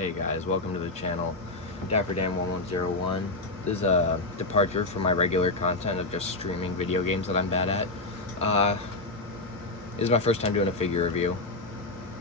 Hey guys, welcome to the channel. DapperDan1101. This is a departure from my regular content of just streaming video games that I'm bad at. This is my first time doing a figure review,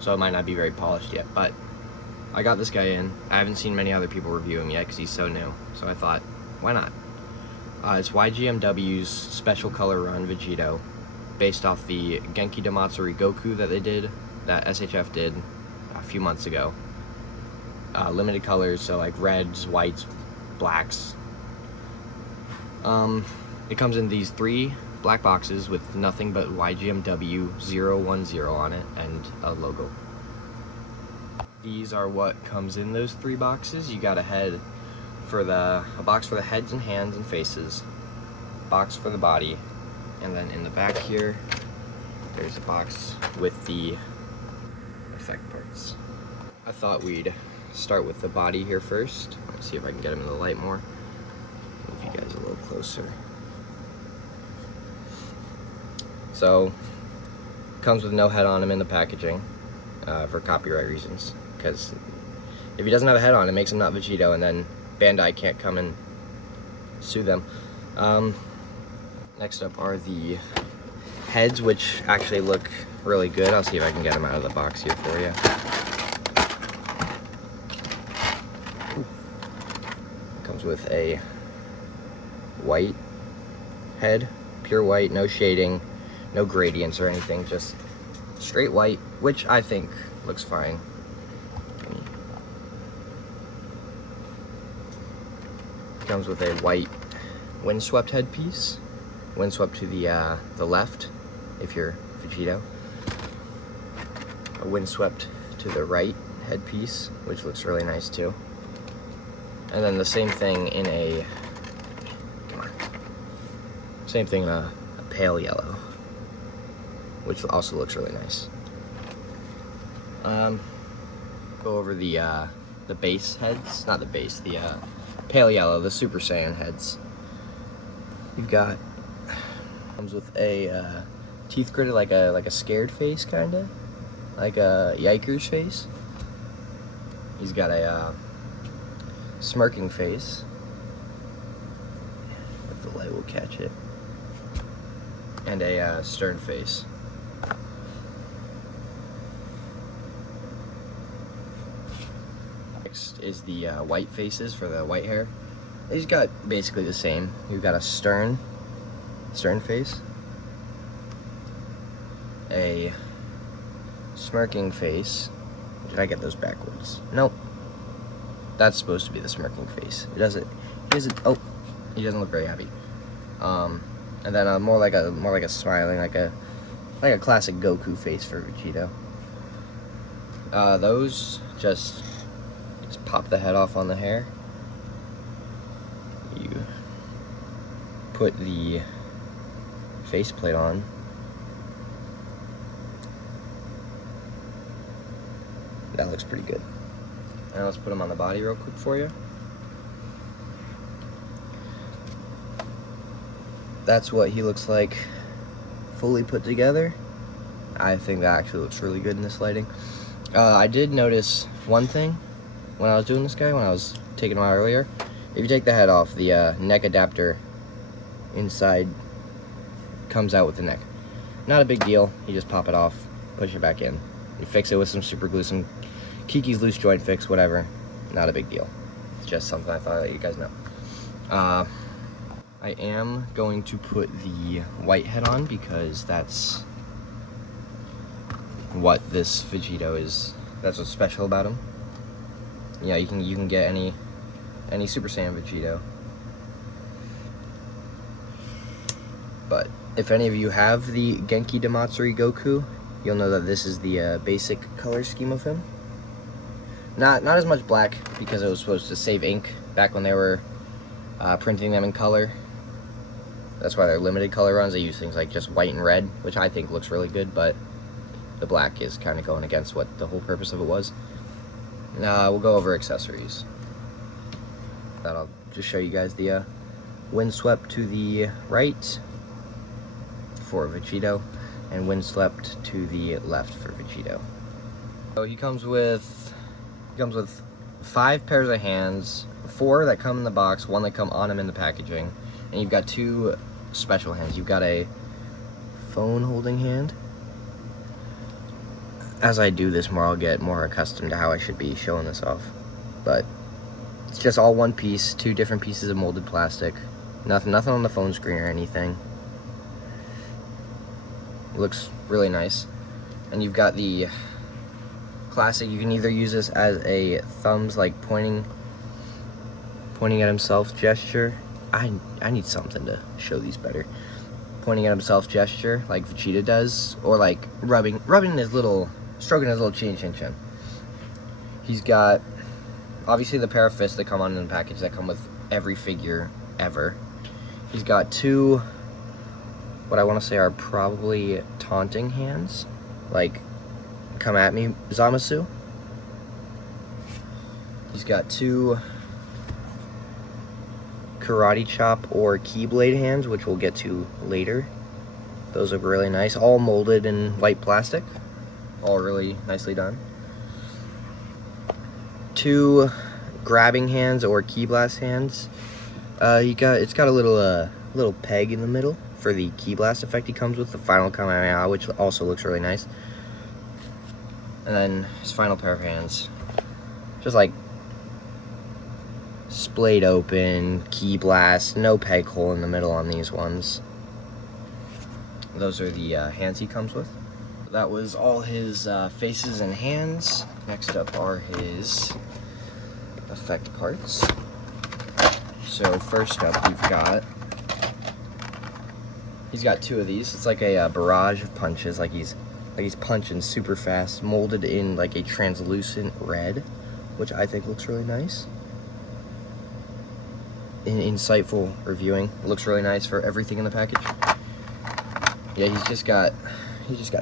so it might not be very polished yet, but I got this guy in. I haven't seen many other people review him yet because he's so new, so I thought, why not? It's YGMW's Special Color Run Vegito, based off the Genki Damatsuri Goku that SHF did a few months ago. Limited colors, so like reds, whites, blacks. It comes in these 3 black boxes with nothing but YGMW 010 on it and a logo. These are what comes in those 3 boxes. You got a box for the heads and hands and faces, box for the body, and then in the back here there's a box with the effect parts. I thought we'd start with the body here first. Let me see if I can get him in the light more. Move you guys a little closer. So, comes with no head on him in the packaging for copyright reasons. Because if he doesn't have a head on, it makes him not Vegito, and then Bandai can't come and sue them. Next up are the heads, which actually look really good. I'll see if I can get them out of the box here for you. Comes with a white head, pure white, no shading, no gradients or anything, just straight white, which I think looks fine. Comes with a white windswept headpiece, windswept to the left if you're Vegito, a windswept to the right headpiece, which looks really nice too. And then the same thing in a, a pale yellow, which also looks really nice. Go over the base heads, not the base, the pale yellow, the Super Saiyan heads. You've got, comes with a teeth gritted like a scared face, kinda, like a Yiker's face. He's got a smirking face, if the light will catch it, and a stern face. Next is the white faces for the white hair. He's got basically the same. You've got a stern face, a smirking face. Did I get those backwards? Nope. That's supposed to be the smirking face. He doesn't look very happy. And then more like a smiling, like a classic Goku face for Vegito. Those just pop the head off on the hair. You put the faceplate on. That looks pretty good. Now let's put him on the body real quick for you. That's what he looks like fully put together. I think that actually looks really good in this lighting. I did notice one thing when I was doing this guy, when I was taking him out earlier. If you take the head off, the neck adapter inside comes out with the neck. Not a big deal. You just pop it off, push it back in. You fix it with some super glue, some Kiki's loose joint fix, whatever. Not a big deal. It's just something I thought I'd let you guys know. I am going to put the white head on because that's what this Vegito is. That's what's special about him. Yeah, you can get any Super Saiyan Vegito. But if any of you have the Genki Damatsuri Goku, you'll know that this is the basic color scheme of him. Not as much black because it was supposed to save ink back when they were printing them in color. That's why they're limited color runs. They use things like just white and red, which I think looks really good, but the black is kind of going against what the whole purpose of it was. We'll go over accessories. I'll just show you guys the windswept to the right for Vegito and windswept to the left for Vegito. So he comes with 5 pairs of hands, 4 that come in the box, 1 that come on them in the packaging, and you've got 2 special hands. You've got a phone holding hand. As I do this more, I'll get more accustomed to how I should be showing this off. But it's just all one piece, 2 different pieces of molded plastic. Nothing on the phone screen or anything. It looks really nice. And you've got the classic, you can either use this as a thumbs, like pointing at himself gesture. I need something to show these better. Pointing at himself gesture, like Vegito does, or like rubbing his little, stroking his little chin. He's got, obviously, the pair of fists that come on in the package that come with every figure ever. He's got 2, what I want to say are probably taunting hands, like, come at me, Zamasu. He's got 2 karate chop or keyblade hands, which we'll get to later. Those look really nice, all molded in white plastic, all really nicely done. 2 grabbing hands or key blast hands. It's got a little peg in the middle for the key blast effect he comes with, the final Kamehameha, which also looks really nice. And then his final pair of hands, just like splayed open, key blast, no peg hole in the middle on these ones. Those are the hands he comes with. That was all his faces and hands. Next up are his effect parts. So first up, he's got 2 of these. It's like a barrage of punches, like he's punching super fast, molded in like a translucent red, which I think looks really nice. Insightful reviewing. It looks really nice for everything in the package. Yeah, he's just got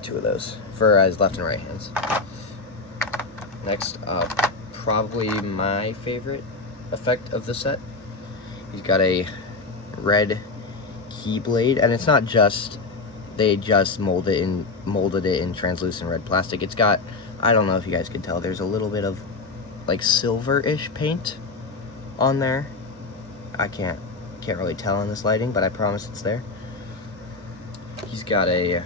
2 of those for his left and right hands. Next up, probably my favorite effect of the set. He's got a red keyblade, and it's not just, they just molded it in translucent red plastic. It's got, I don't know if you guys could tell, there's a little bit of like silver-ish paint on there. I can't really tell in this lighting, but I promise it's there. He's got a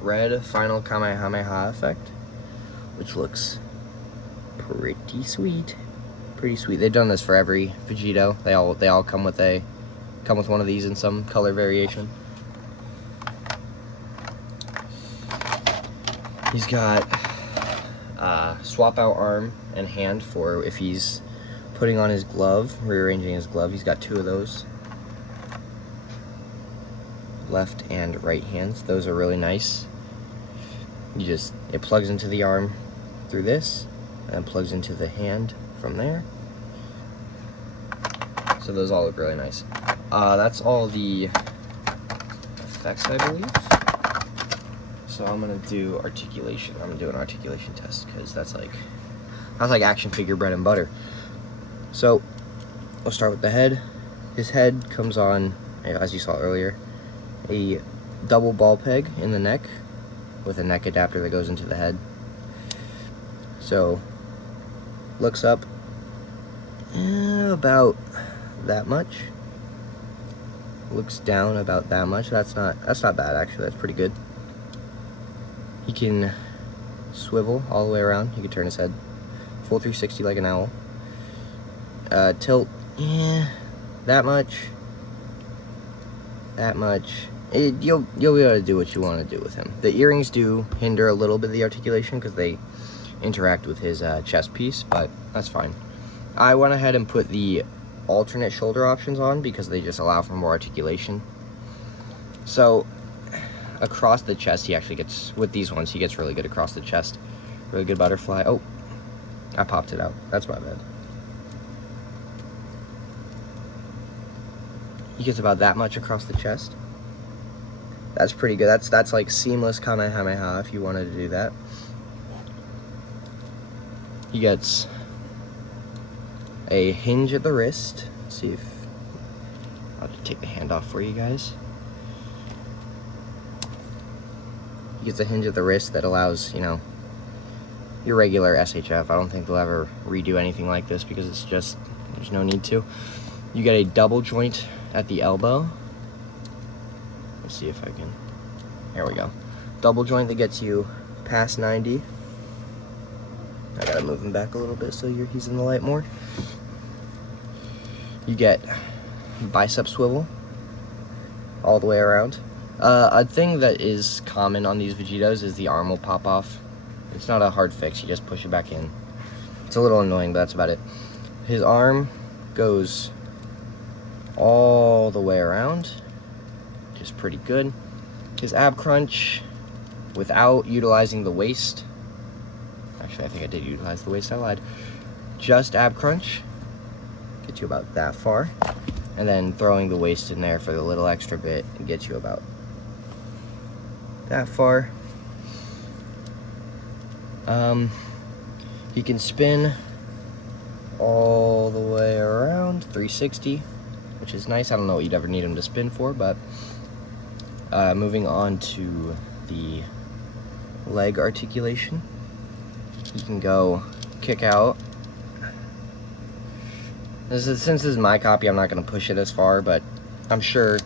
red final Kamehameha effect, which looks pretty sweet. They've done this for every Vegito. They all come with one of these in some color variation. He's got swap out arm and hand for if he's putting on his glove, rearranging his glove. He's got 2 of those. Left and right hands. Those are really nice. It plugs into the arm through this, and plugs into the hand from there. So those all look really nice. That's all the effects, I believe. So I'm gonna do articulation. I'm gonna do an articulation test, because that's like action figure bread and butter. So we'll start with the head. His head comes on, as you saw earlier, a double ball peg in the neck with a neck adapter that goes into the head. So looks up about that much. Looks down about that much. That's not bad, actually. That's pretty good. He can swivel all the way around. He can turn his head full 360 like an owl. Tilt, that much. You'll be able to do what you want to do with him. The earrings do hinder a little bit of the articulation because they interact with his chest piece, but that's fine. I went ahead and put the alternate shoulder options on because they just allow for more articulation. So across the chest, he actually gets, with these ones, he gets really good across the chest. Really good butterfly. Oh, I popped it out. That's my bad. He gets about that much across the chest. That's pretty good. That's like seamless Kamehameha if you wanted to do that. He gets a hinge at the wrist. Let's see if I'll have to take the hand off for you guys. He gets a hinge at the wrist that allows, your regular SHF. I don't think they'll ever redo anything like this because it's just, there's no need to. You get a double joint at the elbow. Let's see if I can, there we go. Double joint that gets you past 90. I gotta move him back a little bit so he's in the light more. You get bicep swivel all the way around. A thing that is common on these Vegitos is the arm will pop off. It's not a hard fix, you just push it back in. It's a little annoying, but that's about it. His arm goes all the way around, which is pretty good. His ab crunch, without utilizing the waist, actually I think I did utilize the waist, I lied. Just ab crunch, gets you about that far. And then throwing the waist in there for the little extra bit, it gets you about that far. He can spin all the way around, 360, which is nice. I don't know what you'd ever need him to spin for, but moving on to the leg articulation. He can go kick out. Since this is my copy, I'm not going to push it as far, but I'm sure,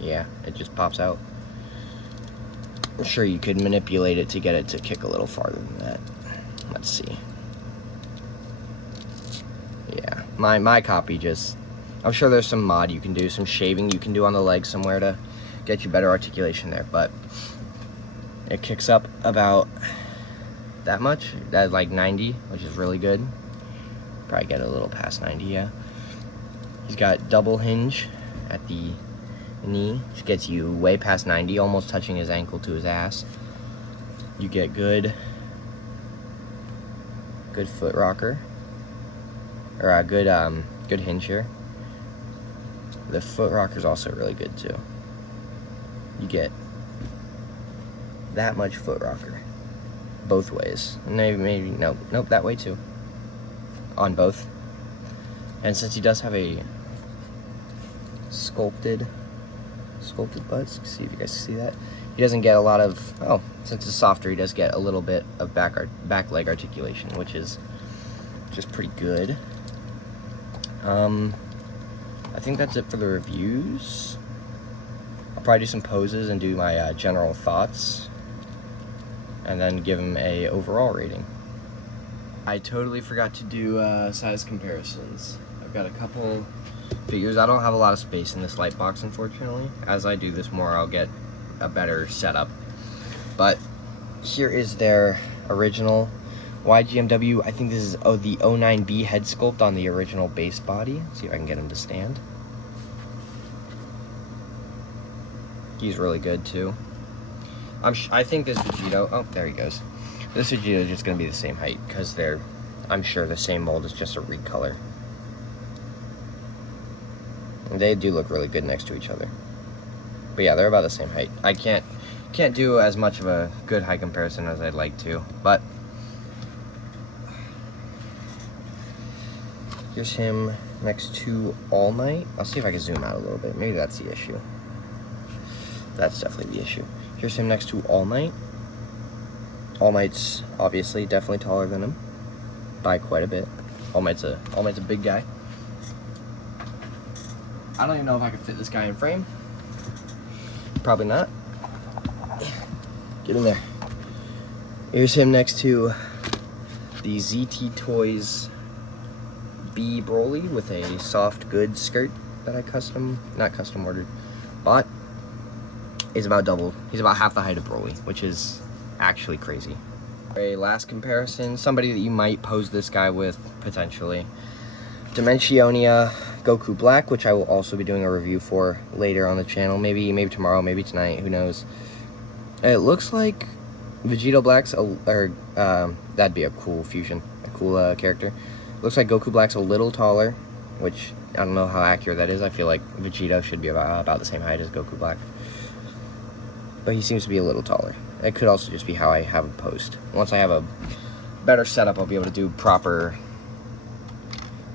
yeah, it just pops out. I'm sure you could manipulate it to get it to kick a little farther than that. Let's see. Yeah, my copy just, I'm sure there's some mod you can do, some shaving you can do on the leg somewhere to get you better articulation there, but it kicks up about that much, that's like 90, which is really good. Probably get a little past 90, yeah. He's got double hinge at the knee, which gets you way past 90, almost touching his ankle to his ass. You get good foot rocker, or a good hinge here. The foot rocker is also really good too. You get that much foot rocker both ways. Maybe nope, that way too. On both. And since he does have a sculpted butt, see if you guys see that, he doesn't get a lot of, oh, since it's softer, he does get a little bit of back leg articulation, which is just pretty good. I think that's it for the reviews. I'll probably do some poses and do my general thoughts, and then give him a overall rating. I totally forgot to do size comparisons. I've got a couple figures. I don't have a lot of space in this light box, unfortunately. As I do this more, I'll get a better setup. But here is their original YGMW. I think this is the 09B head sculpt on the original base body. Let's see if I can get him to stand. He's really good too. I think this Vegito, oh, there he goes. This Vegito is just going to be the same height because they're, I'm sure, the same mold. It's just a recolor. They do look really good next to each other. But yeah, they're about the same height. I can't do as much of a good height comparison as I'd like to, but here's him next to All Might. I'll see if I can zoom out a little bit. Maybe that's the issue. That's definitely the issue. Here's him next to All Might. All Might's obviously definitely taller than him by quite a bit. All Might's a big guy. I don't even know if I could fit this guy in frame. Probably not. Get in there. Here's him next to the ZT Toys B Broly with a soft good skirt that I not custom ordered, bought. He's about half the height of Broly, which is actually crazy. A last comparison, somebody that you might pose this guy with, potentially. Dimensionia Goku Black, which I will also be doing a review for later on the channel. Maybe tomorrow, maybe tonight, who knows. It looks like Vegito Black's, that'd be a cool fusion, a cool character. Looks like Goku Black's a little taller, which I don't know how accurate that is. I feel like Vegito should be about the same height as Goku Black. But he seems to be a little taller. It could also just be how I have him posed. Once I have a better setup, I'll be able to do proper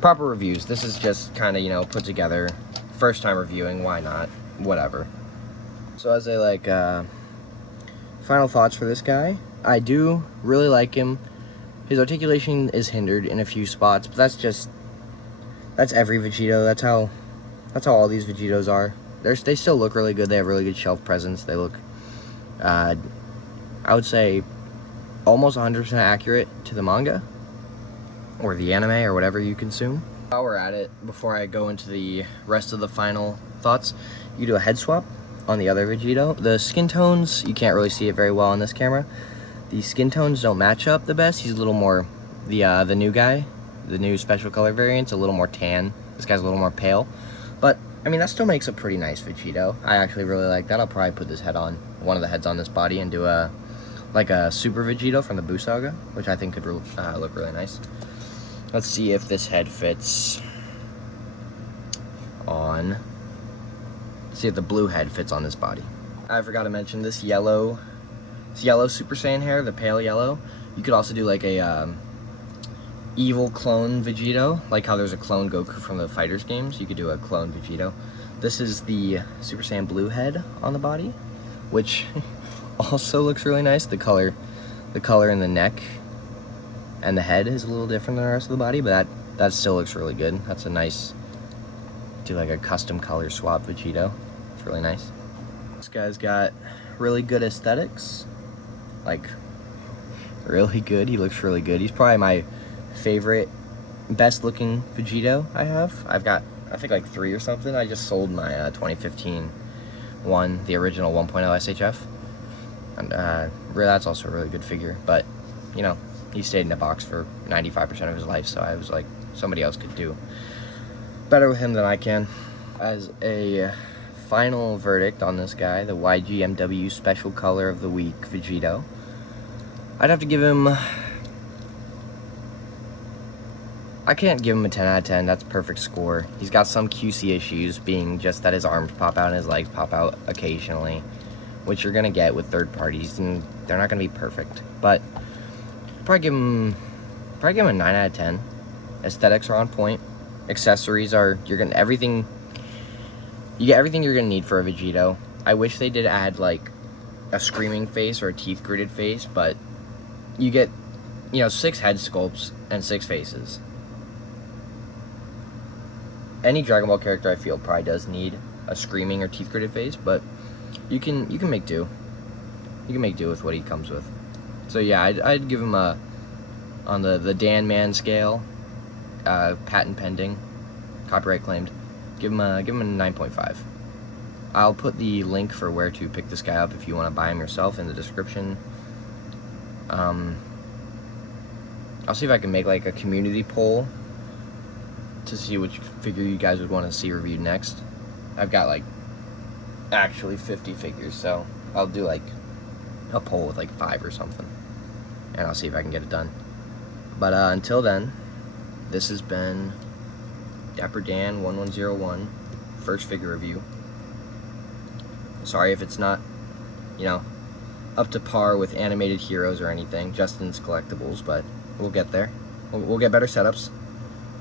reviews. This is just kind of, you know, put together. First time reviewing, why not? Whatever. So as a final thoughts for this guy, I do really like him. His articulation is hindered in a few spots, but that's every Vegito. That's how all these Vegitos are. They still look really good. They have really good shelf presence. They look, I would say, almost 100% accurate to the manga or the anime or whatever you consume. While we're at it, before I go into the rest of the final thoughts, you do a head swap on the other Vegito. The skin tones, you can't really see it very well on this camera. The skin tones don't match up the best. He's a little more, the new guy, the new special color variant's a little more tan. This guy's a little more pale. But, I mean, that still makes a pretty nice Vegito. I actually really like that. I'll probably put this head on, one of the heads on this body, and do a Super Vegito from the Buu Saga, which I think could look really nice. Let's see if this head fits on. Let's see if the blue head fits on this body. I forgot to mention this yellow Super Saiyan hair, the pale yellow. You could also do like a evil clone Vegito, like how there's a clone Goku from the Fighters games. You could do a clone Vegito. This is the Super Saiyan blue head on the body, which also looks really nice. The color in the neck and the head is a little different than the rest of the body, but that still looks really good. That's a nice, do like a custom color swap Vegito. It's really nice. This guy's got really good aesthetics, like really good. He looks really good. He's probably my favorite, best looking Vegito I have. I've got, I think, like 3 or something. I just sold my 2015 one, the original 1.0 SHF. And that's also a really good figure, but you know, he stayed in the box for 95% of his life, so I was like, somebody else could do better with him than I can. As a final verdict on this guy, the YGMW Special Color of the Week Vegito, I'd have to give him, I can't give him a 10 out of 10, that's a perfect score. He's got some QC issues, being just that his arms pop out and his legs pop out occasionally, which you're gonna get with third parties, and they're not gonna be perfect. But probably give him a 9 out of 10. Aesthetics are on point. Accessories are, you get everything you're gonna need for a Vegito. I wish they did add like a screaming face or a teeth gritted face, but you get, 6 head sculpts and 6 faces. Any Dragon Ball character I feel probably does need a screaming or teeth gritted face, but you can make do. You can make do with what he comes with. So yeah, I'd give him a, on the Dan Man scale, patent pending, copyright claimed, give him a 9.5. I'll put the link for where to pick this guy up if you want to buy him yourself in the description. I'll see if I can make like a community poll to see which figure you guys would want to see reviewed next. I've got like actually 50 figures, so I'll do like a poll with like 5 or something, and I'll see if I can get it done. But until then, this has been Dapper Dan 1101 first figure review. Sorry if it's not, up to par with animated heroes or anything, Justin's collectibles, but we'll get there. We'll get better setups.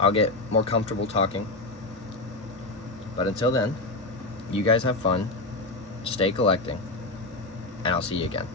I'll get more comfortable talking. But until then, you guys have fun, stay collecting, and I'll see you again.